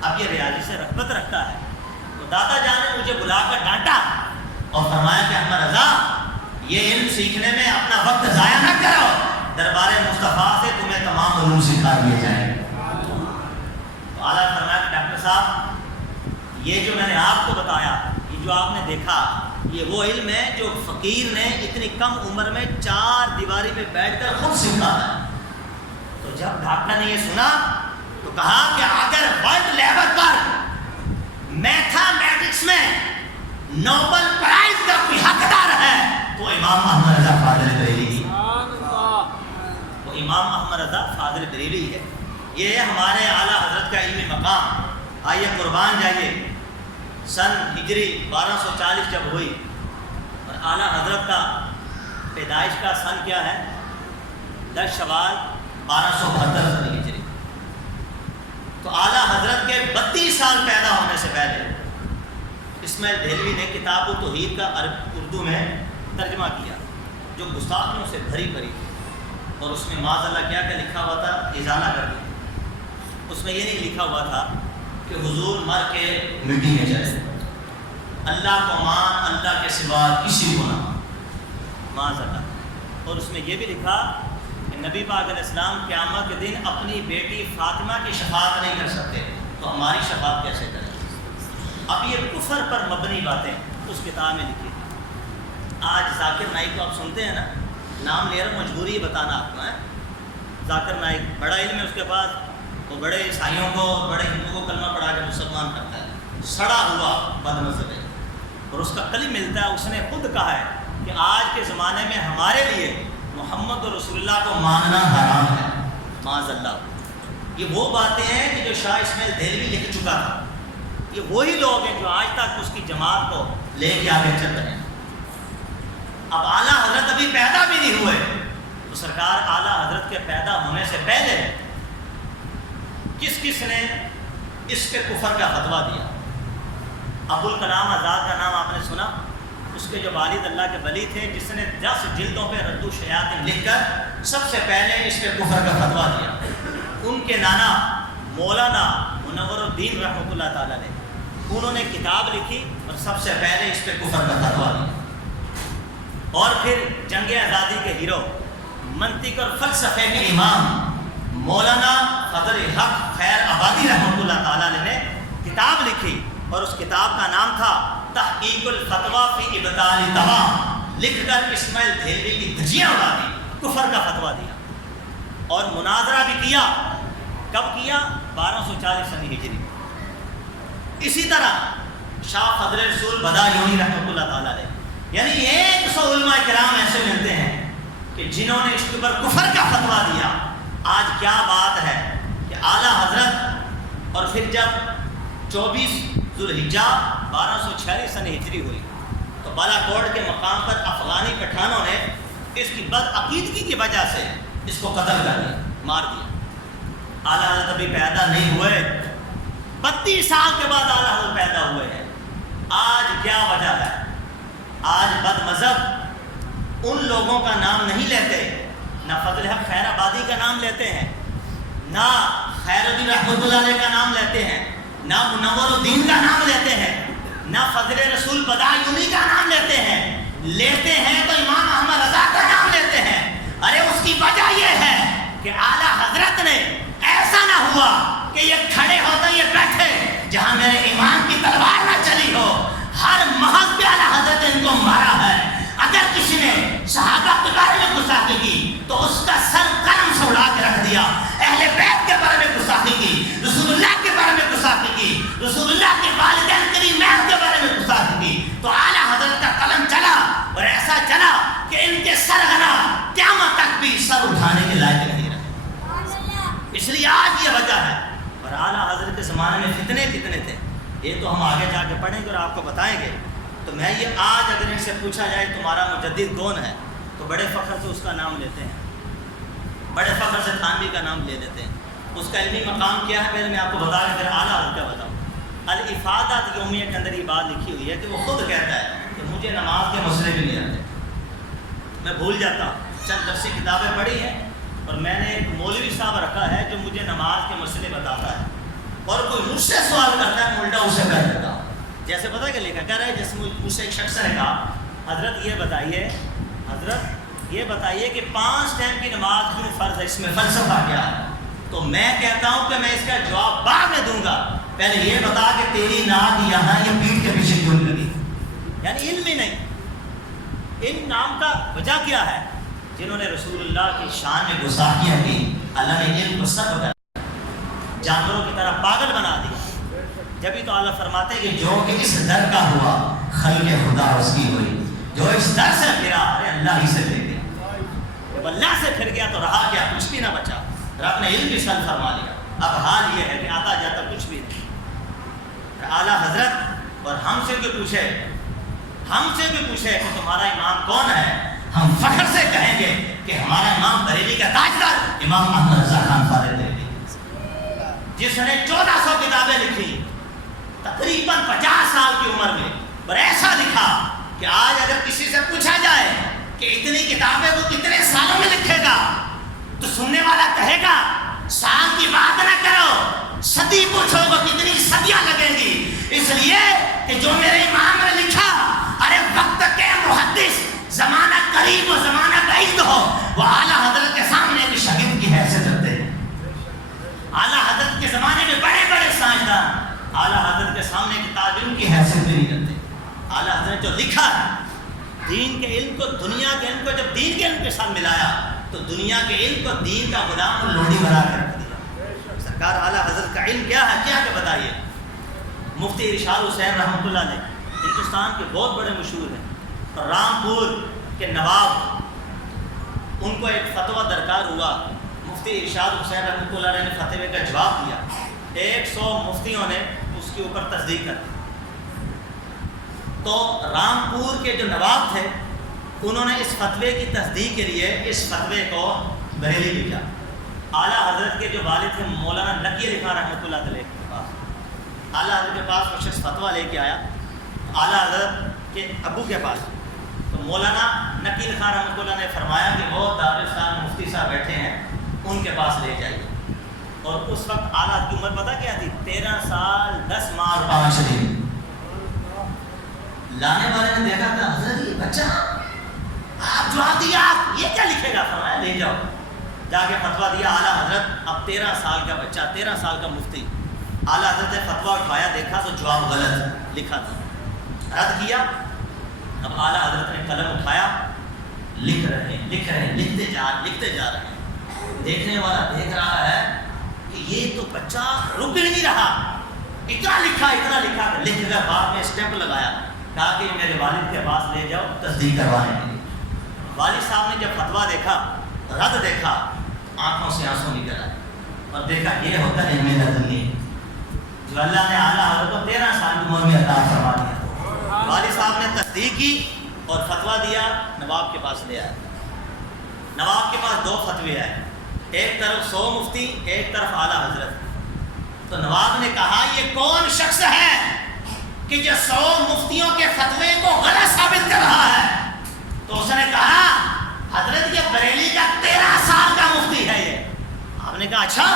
اب یہ ریاضی سے رغبت رکھتا ہے۔ تو دادا جان نے مجھے بلا کر ڈانٹا اور فرمایا کہ احمد رضا یہ علم سیکھنے میں اپنا وقت ضائع نہ کرو، دربار مصطفیٰ سے تمہیں تمام علوم سکھا دیے جائیں۔ تو اعلیٰ فرمایا کہ ڈاکٹر صاحب یہ جو میں نے آپ کو بتایا، یہ جو آپ نے دیکھا، یہ وہ علم ہے جو فقیر نے اتنی کم عمر میں 4 دیواری پہ بیٹھ کر خود سیکھا ہے۔ تو جب ڈاکٹر نے یہ سنا تو کہا کہ اگر ورلڈ لیول پر میتھمیٹکس میں نوبل پرائز کا کوئی حقدار ہے تو امام احمد رضا فاضل بریلوی، وہ امام احمد رضا فاضل بریلوی ہے۔ یہ ہمارے اعلیٰ حضرت کا علمی مقام۔ آئیے قربان جائیے، سن ہجری 1240 جب ہوئی اور اعلیٰ حضرت کا پیدائش کا سن کیا ہے؟ 10 شوال 1272 سن ہجری۔ تو اعلیٰ حضرت کے 32 سال پیدا ہونے سے پہلے اسماعیل دہلوی نے کتاب التوحید کا اردو میں ترجمہ کیا، جو گستاخیوں سے بھری پڑی تھی، اور اس میں معاذ اللہ کیا کیا لکھا ہوا تھا، ازالہ کر دیا۔ اس میں یہ نہیں لکھا ہوا تھا کہ حضور مر کے مٹی میں چلے، اللہ کو مان، اللہ کے سوا کسی کو نہ مان، معاذ اللہ۔ اور اس میں یہ بھی لکھا کہ نبی پاک علیہ السلام قیامت کے دن اپنی بیٹی فاطمہ کی شفاعت نہیں کر سکتے، تو ہماری شفاعت کیسے کریں؟ اب یہ کفر پر مبنی باتیں اس کتاب میں لکھی تھی۔ آج ذاکر نائک کو آپ سنتے ہیں نا، نام لے رہا، مجبوری ہے بتانا آپ کو ہے۔ ذاکر نائک بڑا علم ہے اس کے پاس، وہ بڑے عیسائیوں کو بڑے ہندوؤں کو کلمہ پڑھا کے مسلمان کرتا ہے، سڑا ہوا بد نظر ہے، اور اس کا کلم ملتا ہے۔ اس نے خود کہا ہے کہ آج کے زمانے میں ہمارے لیے محمد رسول اللہ کو ماننا حرام ہے، معاذ اللہ۔ یہ وہ باتیں ہیں کہ جو شاہ اسماعیل دہلوی لکھ چکا تھا۔ یہ وہی لوگ ہیں جو آج تک اس کی جماعت کو لے کے آگے چل رہے ہیں۔ اب اعلیٰ حضرت ابھی پیدا بھی نہیں ہوئے تو سرکار اعلیٰ حضرت کے پیدا ہونے سے پہلے کس نے اس کے کفر کا فتویٰ دیا؟ ابوالکلام آزاد کا نام آپ نے سنا؟ اس کے جو والد اللہ کے ولی تھے، جس نے 10 جلدوں پہ رد الشیاطین لکھ کر سب سے پہلے اس پہ کفر کا فتویٰ دیا۔ ان کے نانا مولانا منور الدین رحمۃ اللہ تعالیٰ نے، انہوں نے کتاب لکھی اور سب سے پہلے اس پہ کفر کا فتویٰ دیا۔ اور پھر جنگ آزادی کے ہیرو، منطق اور فلسفے کے امام مولانا فضل حق خیر آبادی رحمۃ اللہ تعالیٰ نے کتاب لکھی اور اس کتاب کا نام تھا تحقیق الفتویٰ فی ابطال تمام، لکھ کر اسماعیل دہلوی کی دھجیاں اڑا دی، کفر کا فتویٰ دیا اور مناظرہ بھی کیا۔ کب کیا؟ 1240 سنی ہجری۔ اسی طرح شاہ فضل رسول بدایونی رحمۃ اللہ تعالیٰ نے، یعنی 100 علماء کرام ایسے ملتے ہیں کہ جنہوں نے اس کے اوپر کفر کا فتویٰ دیا۔ آج کیا بات ہے کہ اعلیٰ حضرت، اور پھر جب 24 ذوالحجہ 1246 سن ہجری ہوئی تو بالا کوٹ کے مقام پر افغانی پٹھانوں نے اس کی بدعقیدگی کی وجہ سے اس کو قتل کر دیا، مار دیا۔ اعلیٰ حضرت ابھی پیدا نہیں ہوئے، 32 سال کے بعد اعلیٰ حضرت پیدا ہوئے ہیں۔ آج کیا وجہ ہے؟ آج بد مذہب ان لوگوں کا نام نہیں لیتے، نہ فضل حق خیر آبادی کا نام لیتے ہیں، نہ خیر الدین رحمۃ اللہ علیہ کا نام لیتے ہیں، نہ منور الدین کا نام لیتے ہیں، نہ فضل رسول بدایونی کا نام لیتے ہیں تو امام احمد رضا کا نام لیتے ہیں۔ ارے اس کی وجہ یہ ہے کہ اعلیٰ حضرت نے ایسا نہ ہوا کہ یہ کھڑے ہوتے یہ بیٹھے جہاں میرے امام کی تلوار نہ چلی ہو، ہر محض پہ اعلیٰ حضرت نے ان کو مارا ہے۔ اگر کسی نے صحابہ کے بارے میں گستاخی کی تو اس کا سر قلم سے اڑا کے رکھ دیا۔ اہل بیت کے بارے میں گستاخی کی، رسول اللہ کے بارے میں گستاخی کی، رسول اللہ کے والدین کریمین کے بارے میں گستاخی کی تو اعلیٰ حضرت کا قلم چلا، اور ایسا چلا کہ ان کے سرغنہ قیامت تک بھی سر اٹھانے کے لائق نہیں رہے۔ اس لیے آج یہ وجہ ہے۔ اور اعلیٰ حضرت کے زمانے میں فتنے کتنے تھے، یہ تو ہم آگے جا کے پڑھیں گے اور آپ کو بتائیں گے۔ تو میں یہ آج اگر ان سے پوچھا جائے تمہارا مجدد کون ہے تو بڑے فخر سے اس کا نام لیتے ہیں، بڑے فخر سے تھانوی کا نام لے لیتے ہیں۔ اس کا علمی مقام کیا ہے پہلے میں آپ کو بتا کے پھر اعلیٰ حضرت کا بتاؤں۔ الافادات یومیہ کے اندر یہ بات لکھی ہوئی ہے کہ وہ خود کہتا ہے کہ مجھے نماز کے مسئلے بھی نہیں آتے، میں بھول جاتا ہوں۔ چند درسی کتابیں پڑھی ہیں اور میں نے ایک مولوی صاحب رکھا ہے جو مجھے نماز کے مسئلے بتاتا ہے، اور کوئی مجھ سے سوال کرتا ہے میں الٹا اسے کر دیتا ہوں۔ جیسے پتہ کہ لکھا کر رہا ہے، جیسے مجھ سے ایک شخص نے کہا حضرت یہ بتائیے کہ 5 ٹائم کی نماز کیوں فرض ہے، اس میں فلسفہ کیا ہے؟ تو میں کہتا ہوں کہ میں اس کا جواب بعد میں دوں گا، پہلے یہ بتا کہ تیری ناک یہاں یہ پیٹھ کے پیچھے کیوں لگی؟ یعنی علم ہی نہیں۔ ان نام کا وجہ کیا ہے؟ جنہوں نے رسول اللہ کی شان میں گستاخیاں کی، اللہ نے علم کو سب کر جانوروں کی طرح پاگل بنا دیا۔ جبھی تو اللہ فرماتے ہیں کہ جو کہ اس در کا ہوا خلق خدا اس کی ہوئی، جو اس در سے پھرا ارے اللہ ہی سے پھر گیا، جب اللہ سے پھر گیا تو رہا کیا؟ کچھ بھی نہ بچا۔ رب نے علم بھی سن فرما لیا۔ اب حال یہ ہے کہ آتا جاتا کچھ بھی نہیں۔ اعلیٰ حضرت اور ہم سے بھی پوچھے کہ تمہارا امام کون ہے، ہم فخر سے کہیں گے کہ ہمارا امام بریلی کا تاجدار امام احمد رضا خان فاضل دہلوی، جس نے 1400 کتابیں لکھی تقریباً 50 سال کی عمر میں، اور ایسا لکھا کہ آج اگر کسی سے پوچھا جائے کہ اتنی کتابیں تو کتنے سالوں میں لکھے گا تو سننے والا کہے گا سال کی بات نہ کرو، صدی پوچھو گے کتنی صدیاں لگیں گی، اس لیے کہ جو میرے امام نے لکھا، ارے وقت کے محدث زمانہ قریب و زمانہ بعید ہو، وہ اعلیٰ حضرت کے سامنے ایک شاگرد کی حیثیت رکھتے ہیں۔ اعلیٰ حضرت کے زمانے میں بڑے بڑے سائنسدان اعلیٰ حضرت کے سامنے ایک تاجر کی حیثیت بھی نہیں رکھتے۔ اعلیٰ حضرت جو لکھا ہے دین کے علم کو، دنیا کے علم کو جب دین کے علم کے ساتھ ملایا تو دنیا کے علم کو دین کا غلام اور لوڈی بنا کے رکھ دیا۔ سرکار اعلیٰ حضرت کا علم کیا ہے، کیا کہ بتائیے۔ مفتی ارشاد حسین رحمۃ اللہ نے ہندوستان کے بہت بڑے مشہور ہیں، رامپور کے نواب ان کو ایک فتویٰ درکار ہوا، مفتی ارشاد حسین رحمۃ اللہ علیہ نے فتوے کا جواب دیا، 100 مفتیوں نے اس کے اوپر تصدیق کر دی۔ تو رامپور کے جو نواب تھے انہوں نے اس فتوے کی تصدیق کے لیے اس فتوے کو بریلی بھیجا۔ اعلیٰ حضرت کے جو والد تھے مولانا نقی علی خان رحمۃ اللہ علیہ کے پاس، اعلیٰ حضرت کے پاس وہ شخص فتویٰ لے کے آیا اعلیٰ حضرت کے ابو کے پاس، تو مولانا نقی علی خان رحمۃ اللہ نے فرمایا کہ وہ دارالاسلام مفتی صاحب بیٹھے ہیں، ان کے پاس لے جائیے۔ اور اس وقت اعلیٰ حضرت کی عمر پتہ کیا تھی؟ 13 سال 10 ماہ اور 5 دن۔ لانے والے نے دیکھا تھا، حضرت یہ بچہ آپ جواب دیا، یہ کیا لکھے گا؟ فرمایا لے جاؤ۔ جا کے فتویٰ دیا اعلیٰ حضرت، اب 13 سال کا بچہ، 13 سال کا مفتی۔ اعلیٰ حضرت نے فتویٰ اٹھایا، دیکھا تو جواب غلط لکھا تھا، رد کیا۔ اب اعلیٰ حضرت نے قلم اٹھایا، لکھ رہے ہیں لکھتے جا رہے ہیں۔ دیکھنے والا دیکھ رہا ہے کہ یہ تو بچہ رک نہیں رہا، اتنا لکھا لکھ کر بعد میں اسٹیمپ لگایا، کہا کہ میرے والد کے پاس لے جاؤ تصدیق کروانے کے لیے۔ والد صاحب نے جب فتویٰ دیکھا، رد دیکھا، آنکھوں سے آنسو نکل آئے اور دیکھا یہ ہوتا ہے علم لدنی جو اللہ نے اعلیٰ حضرت کو 13 سال کی عمر میں عطا فرما دیا۔ والد صاحب نے تصدیق کی اور فتویٰ دیا، نواب کے پاس لے آئے۔ نواب کے پاس 2 فتوے آئے، ایک طرف 100 مفتی، ایک طرف اعلیٰ حضرت۔ تو نواب نے کہا یہ کون شخص ہے کہ جو 100 مفتیوں کے فتوے کو غلط ثابت کر رہا ہے؟ تو اس نے کہا حضرت یہ بریلی کا 13 سال کا مفتی ہے یہ۔ آپ نے کہا اچھا،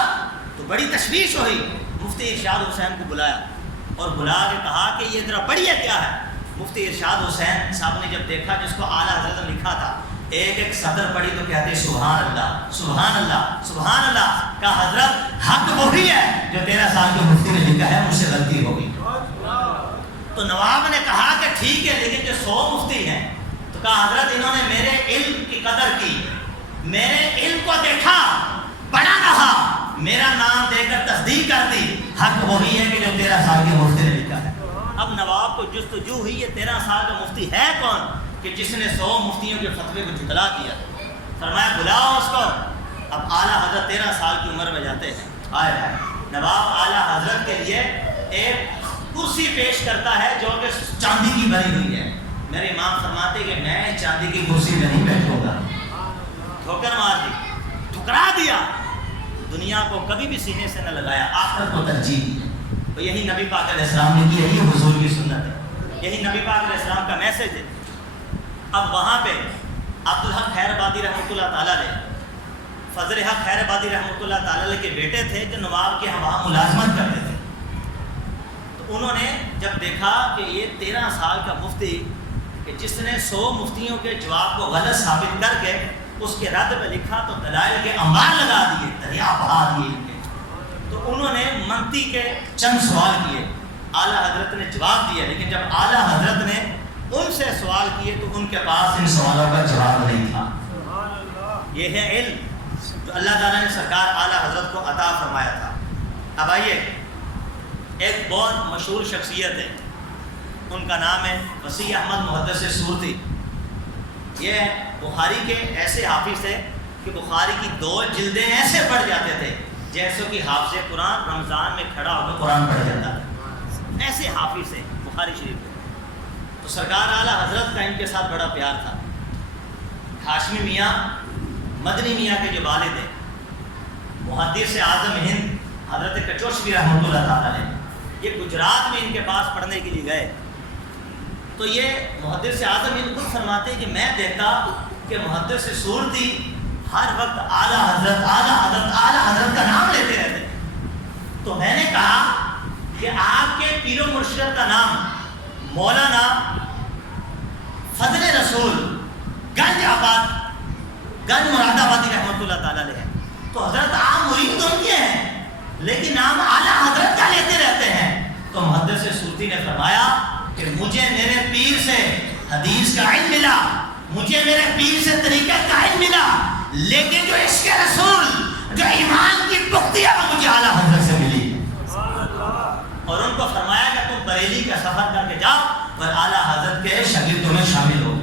تو بڑی تشویش ہوئی، مفتی ارشاد حسین کو بلایا اور بلا کے کہا کہ یہ ذرا پڑھیے کیا ہے۔ مفتی ارشاد حسین صاحب نے جب دیکھا جس کو اعلیٰ حضرت نے لکھا تھا، ایک سطر پڑھی تو کہتے سبحان اللہ سبحان اللہ سبحان اللہ، کا حضرت حق وہی ہے جو 13 سال کے مفتی نے لکھا ہے، مجھ سے غلطی ہو گئی۔ تو نواب نے کہا کہ ٹھیک ہے، لیکن جو 100 مفتی ہیں، تو کہا حضرت انہوں نے میرے علم کی قدر کی، میرے علم کو دیکھا، پڑھا رہا، میرا نام دے کر تصدیق کر دی، حق وہی ہے کہ جو 13 سال کے مفتی نے لکھا ہے۔ اب نواب کو جستجو ہوئی، یہ 13 سال کا مفتی ہے کون کہ جس نے 100 مفتیوں کے فتوے کو جھٹلا دیا؟ فرمایا بلاؤ اس کو۔ اب اعلیٰ حضرت 13 سال کی عمر میں جاتے ہیں، آئے نواب اعلیٰ حضرت کے لیے ایک کرسی پیش کرتا ہے جو کہ چاندی کی بنی ہوئی ہے۔ میرے امام فرماتے کہ میں چاندی کی کرسی میں نہیں بیٹھوں گا۔ ٹھوکر مار دی، ٹھکرا دیا، دنیا کو کبھی بھی سینے سے نہ لگایا، آخرت کو ترجیح دی۔ تو یہی نبی پاک علیہ السلام نے کی، یہی حضور کی سنت ہے، یہی نبی پاک علیہ السلام کا میسج ہے۔ اب وہاں پہ عبدالحق خیر آبادی رحمۃ اللہ تعالیٰ علیہ، فضل حق خیر آبادی رحمۃ اللہ تعالیٰ علیہ کے بیٹے تھے جو نواب کے وہاں ملازمت کرتے تھے۔ تو انہوں نے جب دیکھا کہ یہ 13 سال کا مفتی کہ جس نے 100 مفتیوں کے جواب کو غلط ثابت کر کے اس کے رد میں لکھا، تو دلائل کے انبار لگا دیے، دریا بہا دیے ان کے۔ تو انہوں نے منطق کے چند سوال کیے، اعلیٰ حضرت نے جواب دیا، لیکن جب اعلیٰ حضرت نے ان سے سوال کیے تو ان کے پاس ان سوالوں کا جواب نہیں تھا۔ یہ ہے علم جو اللہ تعالیٰ نے سرکار اعلیٰ حضرت کو عطا فرمایا تھا۔ اب آئیے، ایک بہت مشہور شخصیت ہے، ان کا نام ہے وسیع احمد محدث سورتی۔ یہ بخاری کے ایسے حافظ تھے کہ بخاری کی 2 جلدیں ایسے پڑھ جاتے تھے جیسے کہ حافظ قرآن رمضان میں کھڑا ہو کر قرآن پڑھ جاتا ہے، ایسے حافظ ہیں بخاری شریف کے۔ تو سرکار اعلیٰ حضرت کا ان کے ساتھ بڑا پیار تھا۔ ہاشمی میاں مدنی میاں کے جو والد ہیں، محدث اعظم ہند حضرت کچوشوی رحمۃ اللہ تعالیٰ علیہ، یہ گجرات میں ان کے پاس پڑھنے کے لیے گئے۔ تو یہ محدث اعظم ہند خود فرماتے کہ میں دیکھا کہ محدث سورتی ہر وقت اعلیٰ حضرت اعلیٰ حضرت اعلیٰ حضرت کا نام لیتے رہتے۔ تو میں نے کہا کہ آپ کے پیر و مرشد کا نام مولانا فضل رسول گنج مراد آبادی رحمۃ اللہ تعالیٰ علیہ ہے، تو حضرت آپ مرید ان کے ہیں لیکن نام اعلیٰ حضرت کا لیتے رہتے ہیں۔ تو محدث سورتی نے فرمایا کہ مجھے میرے پیر سے حدیث کا علم ملا، مجھے میرے پیر سے طریقت کا علم ملا، لیکن جو عشق رسول، جو ایمان کی پختگی ہے، وہ مجھے اعلیٰ حضرت سے ملی۔ اور ان کو فرمایا کہ تم بریلی کا سفر کر کے جاؤ اور اعلیٰ حضرت کے شاگردوں میں شامل ہو۔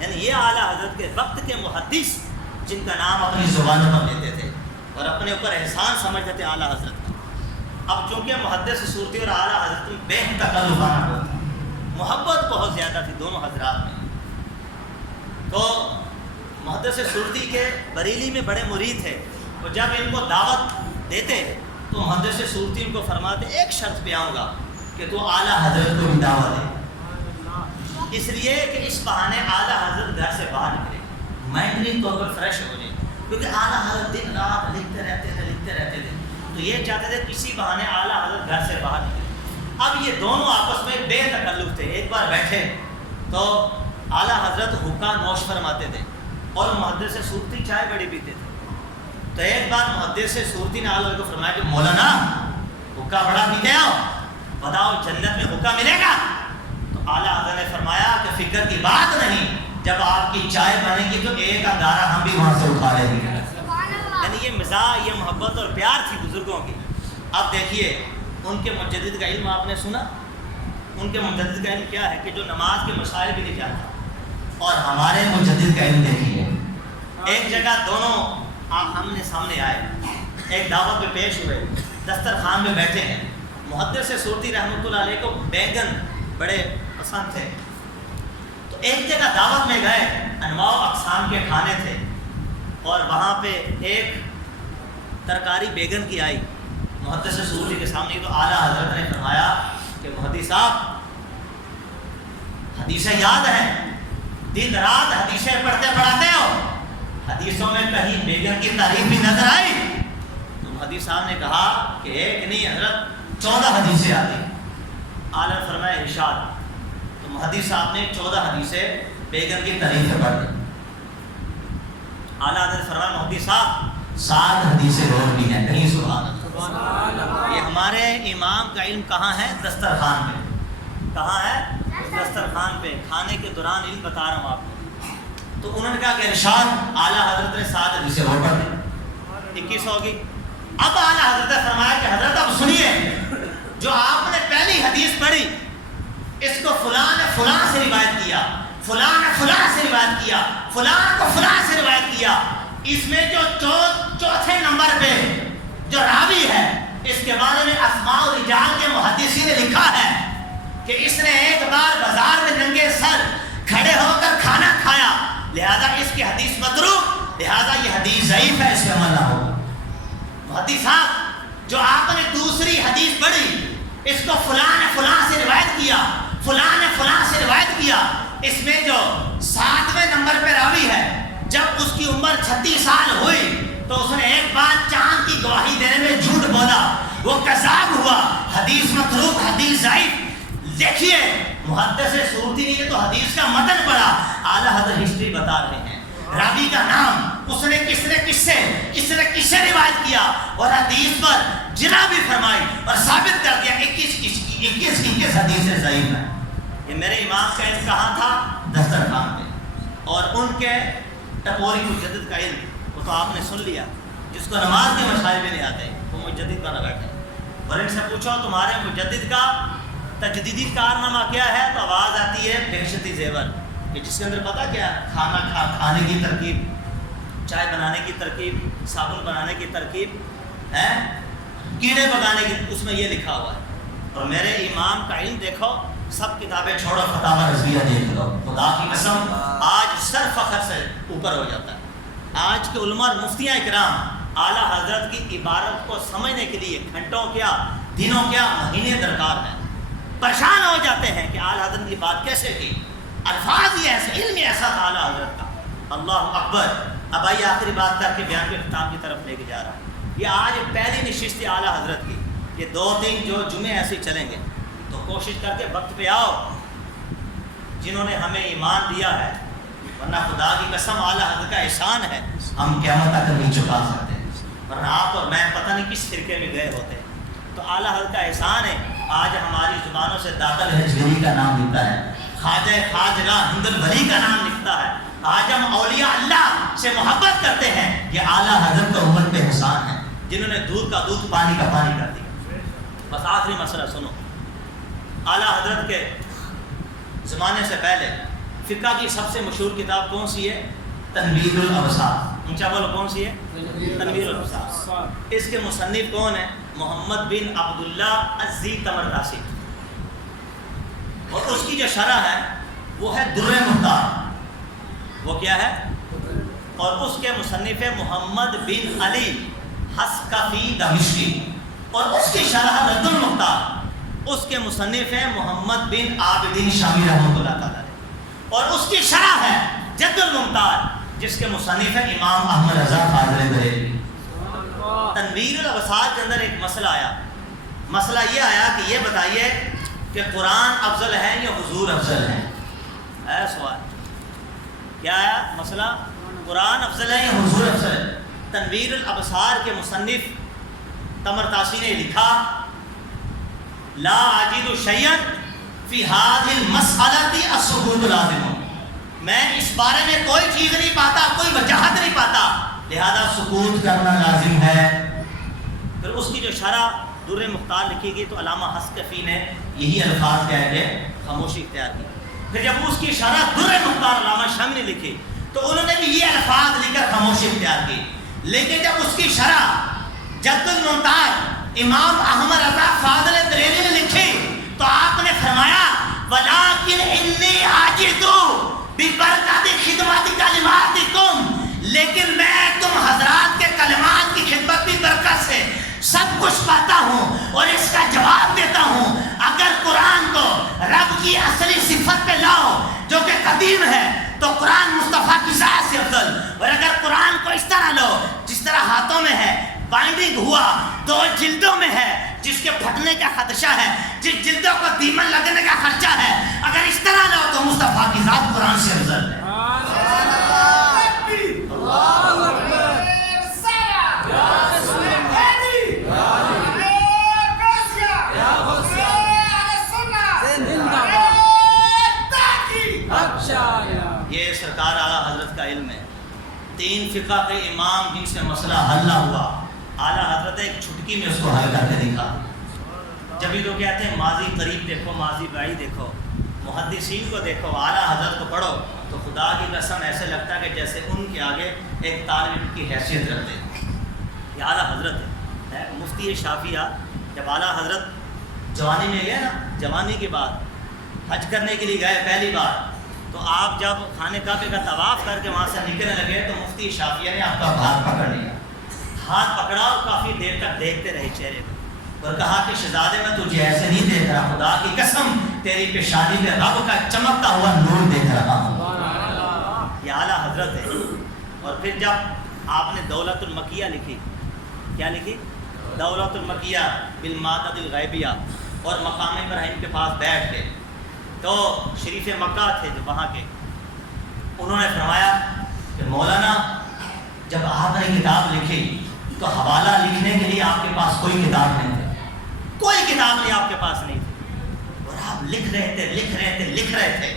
یعنی یہ اعلیٰ حضرت کے وقت کے محدث جن کا نام اپنی زبانوں پر لیتے تھے اور اپنے اوپر احسان سمجھتے تھے اعلیٰ حضرت کا۔ اب چونکہ محدث صورتی اور اعلیٰ حضرت میں بے تکلفانہ ہوتا، محبت بہت زیادہ تھی دونوں حضرات میں، تو محدث صورتی کے بریلی میں بڑے مرید تھے، اور جب ان کو دعوت دیتے تو محدث صورتی ان کو فرماتے ایک شرط پہ آؤں گا کہ تو اعلیٰ حضرت کو بھی دعوت دے، اس لیے کہ اس بہانے اعلیٰ حضرت گھر سے باہر نکلے، مینٹلی طور پر فریش ہو جائے، کیونکہ اعلیٰ حضرت دن رات لکھتے رہتے تھے، تو یہ چاہتے تھے کسی بہانے اعلیٰ حضرت گھر سے باہر نکلے۔ اب یہ دونوں آپس میں بے تکلف تھے، ایک بار بیٹھے تو اعلیٰ حضرت حقہ نوش فرماتے تھے اور محدث صورتی چائے بڑی پیتے تھے، تو ایک بار محدث صورتی نے اعلیٰ حضرت کو فرمایا کہ مولانا حقہ بڑا پیتے ہو، بتاؤ جنت میں حقہ ملے گا؟ تو اعلیٰ حضرت نے فرمایا کہ فکر کی بات نہیں، جب آپ کی چائے بنے گی تو ایک انگارہ ہم بھی وہاں سے اٹھا لیں گے۔ یعنی یہ مزاح، یہ محبت اور پیار تھی بزرگوں کی۔ اب دیکھیے ان کے مجدد کا علم آپ نے سنا، ان کے مجدد کا علم کیا ہے کہ جو نماز کے مسائل بھی نہیں جانتا، اور ہمارے مجدد کا علم دیکھیے، ایک جگہ دونوں آمنے سامنے آئے، ایک دعوت پہ پیش ہوئے، دسترخوان میں بیٹھے ہیں، محدث صورتی رحمۃ اللہ علیہ کو بیگن بڑے پسند تھے، تو ایک جگہ دعوت میں گئے، انواع و اقسام کے کھانے تھے، اور وہاں پہ ایک ترکاری بیگن کی آئی محدث صورتی کے سامنے، تو اعلیٰ حضرت نے فرمایا کہ محدث صاحب حدیثیں یاد ہیں، دن رات حدیثیں پڑھتے پڑھاتے ہو، حدیثوں میں کہیں بیگن کی تعریف بھی نظر آئی؟ تو محدث صاحب نے کہا کہ ایک نہیں حضرت 14 حدیثیں آتی۔ اعلیٰ نے فرمایا ارشاد، تو محدث صاحب نے 14 حدیثیں بیگن کی تعریف پڑھ دی۔ اعلیٰ حضرت فرمایا محدث صاحب 7 حدیثیں اور بھی ہیں، کہیں سبحان اللہ۔ یہ ہمارے امام کا علم کہاں ہے؟ دسترخوان پہ۔ کہاں ہے؟ دسترخوان پہ، کھانے کے دوران علم بتا رہا ہوں آپ کو۔ تو انہوں نے کہا کہ ارشاد، اعلیٰ حضرت نے 7 حدیثیں اور پڑھ دی، 21 ہوگی۔ اب اعلیٰ حضرت نے فرمایا کہ حضرت اب سنیے، جو آپ نے پہلی حدیث پڑھی اس کو فلاں نے فلاں سے روایت کیا، فلاں نے فلاں سے روایت کیا، فلاں کو فلاں سے روایت کیا، اس میں جو چوتھے نمبر پہ جو راوی ہے اس کے بارے میں اسماء و رجال کے محدثین نے لکھا ہے کہ اس نے ایک بار بازار میں ننگے سر کھڑے ہو کر کھانا کھایا، لہذا اس کی حدیث متروک، لہذا یہ حدیث ضعیف ہے، اس سے عمل نہ ہوگا۔ محدث صاحب جو آپ نے دوسری حدیث پڑھی اس کو فلاں نے فلاں سے روایت کیا، فلاں نے فلاں سے روایت کیا، اس میں جو 7ویں نمبر پہ راوی ہے جب اس کی عمر 36 سال ہوئی تو اس نے ایک بار چاند کی گواہی دینے میں جھوٹ بولا، وہ کذاب ہوا، حدیث متروک، حدیث ضعیف۔ دیکھیے محدث صورتی نے یہ تو حدیث کا متن پڑھا، اعلیٰ حضرت ہسٹری بتا رہے ہیں، راوی کا نام، اس نے کس نے کس سے روایت کیا، اور حدیث پر جرح بھی فرمائی اور ثابت کر دیا 21 حدیثیں ضعیف ہیں۔ یہ میرے امام کا علم کہاں تھا؟ دسترخوان پہ۔ اور ان کے ٹپوری مجدد کا علم وہ تو آپ نے سن لیا، جس کو نماز کے مسائل بھی نہیں آتے وہ مجدد کا نہ بیٹھے، اور ان سے پوچھو تمہارے مجدد کا تجدیدی کارنامہ کیا ہے، تو آواز آتی ہے بہشتی زیور، کہ جس کے اندر پتہ کیا، کھانے کی ترکیب، چائے بنانے کی ترکیب، صابن بنانے کی ترکیب ہے، کیڑے بگانے کی، اس میں یہ لکھا ہوا ہے۔ اور میرے امام کا علم دیکھو، سب کتابیں چھوڑو، فتاوی رضویہ دیکھ لو، خدا کی قسم آج سر فخر سے اوپر ہو جاتا ہے۔ آج کے علماء اور مفتیاں اکرام اعلیٰ حضرت کی عبارت کو سمجھنے کے لیے گھنٹوں کیا، دنوں کیا، مہینے درکار ہیں، پریشان ہو جاتے ہیں کہ اعلیٰ حضرت کی بات کیسے کی، الفاظ یہ ایسے، علم ایسا تھا اعلیٰ حضرت کا۔ اللہ اکبر۔ اب آئیے آخری بات کر کے بیان کے اختتام کی طرف لے کے جا رہا ہوں۔ یہ آج پہلی نشست ہے اعلیٰ حضرت کی، یہ 2-3 جو جمعے ایسے چلیں گے، تو کوشش کر کے وقت پہ آؤ، جنہوں نے ہمیں ایمان دیا ہے، ورنہ خدا کی قسم اعلیٰ حضرت کا احسان ہے، ہم قیامت تک نہیں چکا سکتے، ورنہ آپ اور میں پتہ نہیں کس فرقے میں گئے ہوتے۔ تو اعلیٰ حضرت کا احسان ہے، آج ہماری زبانوں سے داتا الحجویری کا نام لکھتا ہے، خواجہ خواجگاہ ہند الولی کا نام لکھتا ہے، آج ہم اولیاء اللہ سے محبت کرتے ہیں، یہ اعلیٰ حضرت کا امت پہ احسان ہے، جنہوں نے دودھ کا دودھ، پانی کا پانی کر دیا۔ بس آخری مسئلہ سنو، اعلیٰ حضرت کے زمانے سے پہلے فقہ کی سب سے مشہور کتاب کون سی ہے؟ تنویر الابصار. اونچا بولو کون سی ہے؟ تنویر الابصار. اس کے مصنف کون ہیں؟ محمد بن عبداللہ الزی طمرطاسی. اور اس کی جو شرح ہے وہ ہے در مختار. وہ کیا ہے؟ اور اس کے مصنف ہے محمد بن علی حسکفی دمشقی. اور اس کی شرح رد المختار اس کے مصنف ہیں محمد بن عابدین شامی رحمۃ اللہ تعالی. اور اس کی شرح ہے جد المختار جس کے مصنف ہیں امام احمد رضا فاضل بریلوی. تنویر الابصار کے اندر ایک مسئلہ آیا. مسئلہ یہ آیا کہ یہ بتائیے کہ قرآن افضل ہے یا حضور افضل ہے؟ ہے سوال. کیا آیا مسئلہ؟ قرآن افضل ہے یا حضور افضل ہے؟ تنویر الابصار کے مصنف طمرطاسی نے لکھا لا اجد شیئا فی هذه المسألة السکوت لازم. میں اس بارے میں کوئی چیز نہیں پاتا، کوئی وجاہت نہیں پاتا، لہذا سکوت کرنا لازم ہے. پھر اس کی جو شرح در مختار لکھی گئی تو علامہ حسکفی نے یہی الفاظ کہہ کے خاموشی اختیار کی. پھر جب اس کی شرح در مختار علامہ شامی نے لکھی تو انہوں نے بھی یہ الفاظ لکھ کر خاموشی اختیار کی. لیکن جب اس کی شرح جد المختار امام احمد رضا فاضل بریلوی نے لکھی تو آپ نے فرمایا ولیکن انی عاجز ببرکت خدمت کلماتکم، لیکن میں تم حضرات کے کلمات کی خدمت کی برکت سے سب کچھ پاتا ہوں اور اس کا جواب دیتا ہوں. اگر قرآن کو رب کی اصلی صفت پہ لاؤ جو کہ قدیم ہے تو قرآن مصطفیٰ کی ذات سے افضل، اور اگر قرآن کو اس طرح لو جس طرح ہاتھوں میں ہے، بائنڈنگ ہوا 2 جلدوں میں ہے، جس کے پھٹنے کا خدشہ ہے، جس جلدوں کو دیمن لگنے کا خدشہ ہے، اگر اس طرح لو تو مصطفیٰ کی ذات قرآن سے افضل ہے. یہ سرکار اعلیٰ حضرت کا علم ہے. 3 فقہ کے امام جن سے مسئلہ حل نہ ہوا، اعلیٰ حضرت ایک چھٹکی میں اس کو حل کر کے دکھا. جب بھی لوگ کہتے ہیں ماضی قریب دیکھو، ماضی بعید دیکھو، محدثین کو دیکھو، اعلیٰ حضرت کو پڑھو، تو خدا کی قسم ایسے لگتا ہے کہ جیسے ان کے آگے ایک طالب علم کی حیثیت رکھتے ہیں. یہ اعلیٰ حضرت ہے. مفتی شافعیہ جب اعلیٰ حضرت جوانی میں گئے نا، جوانی کے بعد حج کرنے کے لیے گئے پہلی بار، تو آپ جب خانہ کعبہ کا طواف کر کے وہاں سے نکلنے لگے تو مفتی شافعیہ نے آپ کا ہاتھ پکڑ لیا. ہاتھ پکڑا اور کافی دیر تک دیکھتے رہے چہرے کو، اور کہا کہ شہزادے میں تجھے ایسے نہیں دیکھ رہا، خدا کی قسم تیری پیشانی میں رب کا چمکتا ہوا نور دیکھ رہا ہوں. یہ اعلیٰ حضرت ہے. اور پھر جب آپ نے دولت المکیہ لکھی، کیا لکھی؟ دولت المکیہ بالمادۃ الغیبیہ، اور مقام ابراہیم کے پاس بیٹھ کے تو شریف مکہ تھے جو وہاں کے، انہوں نے فرمایا کہ مولانا جب آپ نے کتاب لکھی تو حوالہ لکھنے کے لیے آپ کے پاس کوئی کتاب نہیں تھی، کوئی کتاب نہیں آپ کے پاس نہیں تھی، اور آپ لکھ رہے تھے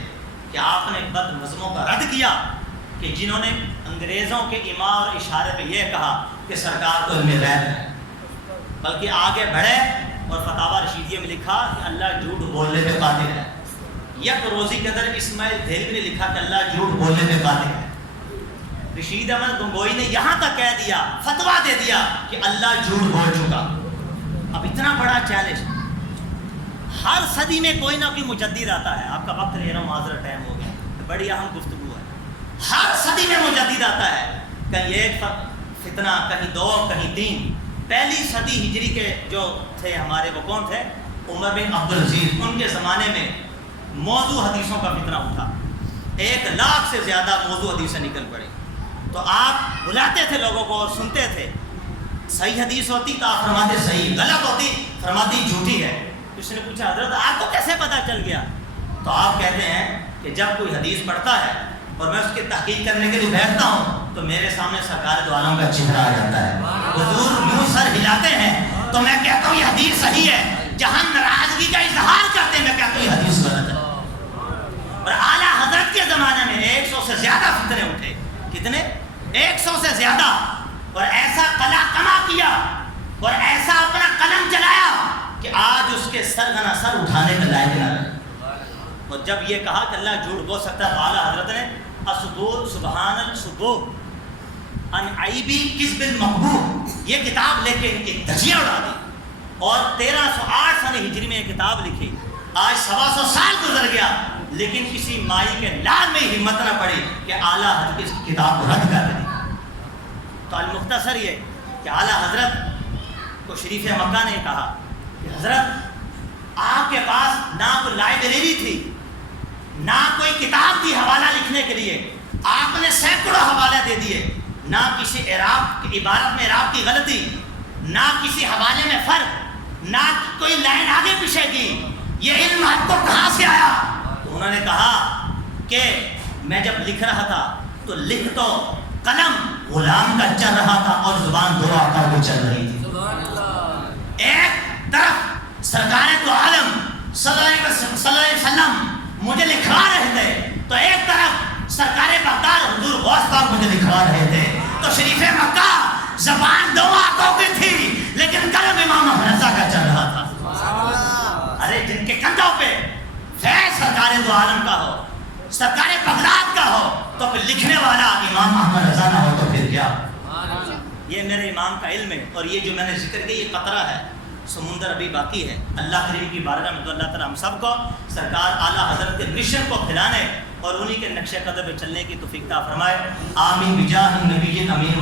کہ آپ نے بد نظموں کا رد کیا کہ جنہوں نے انگریزوں کے ایما اور اشارے پہ یہ کہا کہ سرکار کو علم غیب ہے، بلکہ آگے بڑھے اور فتاوی رشیدیہ میں لکھا کہ اللہ جھوٹ بولنے پہ قادر ہے. یک روزی کے اندر اسماعیل دہلوی نے لکھا کہ اللہ جھوٹ بولنے پہ قادر ہے. رشید احمد گنگوئی نے یہاں تک کہہ دیا، فتویٰ دے دیا کہ اللہ جھوٹ بول چکا. اب اتنا بڑا چیلنج، ہر صدی میں کوئی نہ کوئی مجدد آتا ہے. آپ کا وقت لے رہا ہوں، معذرت ٹائم ہو گیا، بڑی اہم گفتگو ہے. ہر صدی میں مجدد آتا ہے، کہیں ایک فتنہ، کہیں 2، کہیں 3. پہلی صدی ہجری کے جو تھے ہمارے، وہ کون تھے؟ عمر بن عبدالعزیز. ان کے زمانے میں موضوع حدیثوں کا فتنہ اٹھا، 1 لاکھ سے زیادہ موضوع حدیثیں نکل پڑی. تو آپ بلاتے تھے لوگوں کو اور سنتے تھے. صحیح حدیث ہوتی تو آپ فرماتے صحیح، غلط ہوتی فرماتی جھوٹی ہے. کسی نے پوچھا حضرت آپ کو کیسے پتہ چل گیا؟ تو آپ کہتے ہیں کہ جب کوئی حدیث پڑھتا ہے اور میں اس کی تحقیق کرنے کے لیے بیٹھتا ہوں تو میرے سامنے سرکار دو عالم کا چہرہ آ جاتا ہے. حضور یوں سر ہلاتے ہیں تو میں کہتا ہوں یہ حدیث صحیح ہے. جہاں ناراضگی کا اظہار کرتے ہیں میں کہتا ہوں یہ حدیث غلط ہے. اور اعلیٰ حضرت کے زمانے میں 100 سے زیادہ فتنے اٹھے. کتنے؟ 100 سے زیادہ. اور ایسا قلع کما کیا اور ایسا اپنا قلم چلایا کہ آج اس کے سر گنا سر اٹھانے کے لائق نہ رہے. اور جب یہ کہا کہ اللہ جھوٹ بول سکتا ہے تو اعلیٰ حضرت نے اصبور سبحان الصبور ان عیبی کذب المقبور یہ کتاب لے کے ان کی دھجیاں اڑا دی، اور 1308 سن ہجری میں یہ کتاب لکھی۔ آج 125 سال گزر گیا لیکن کسی مائی کے لال میں ہمت نہ پڑی کہ اعلیٰ حضرت کی اس کتاب کو رد کر دی۔ تو المختصر یہ کہ اعلیٰ حضرت کو شریف مکہ نے کہا کہ حضرت آپ کے پاس نہ کوئی لائبریری تھی، نہ کوئی کتاب تھی حوالہ لکھنے کے لیے، آپ نے سینکڑوں حوالے دے دیے، نہ کسی اعراب کی عبارت میں اعراب کی غلطی، نہ کسی حوالے میں فرق، نہ کوئی لائن آگے پیچھے کی، یہ علم آپ کو کہاں سے آیا؟ تو انہوں نے کہا کہ میں جب لکھ رہا تھا تو لکھ تو قلم غلام کا چل رہا تھا اور زبان دو آقا کی چل رہی تھی۔ ایک طرف سرکار تو عالم صلی اللہ علیہ وسلم مجھے لکھوا رہے تھے تو ایک طرف سرکار بغداد حضور غوث پاک مجھے لکھوا رہے تھے، تو شریف مکہ زبان دو آقوں کی تھی لیکن قلم امام احمد رضا کا چل رہا تھا۔ ارے جن کے کندھوں پہ فیض سرکار دو عالم کا ہو، سرکار بغداد کا ہو، تو پھر لکھنے والا امام احمد رضا نہ ہو تو پھر کیا؟ یہ میرے امام کا علم ہے، اور یہ جو میں نے ذکر کیا یہ قطرہ ہے، سمندر ابھی باقی ہے۔ اللہ کریم کی بارگاہ میں تو اللہ تعالیٰ ہم سب کو سرکار اعلیٰ حضرت کے مشن کو پھیلانے اور انہی کے نقش قدم پہ چلنے کی توفیق عطا فرمائے۔ آمین بجاہ النبی الامین۔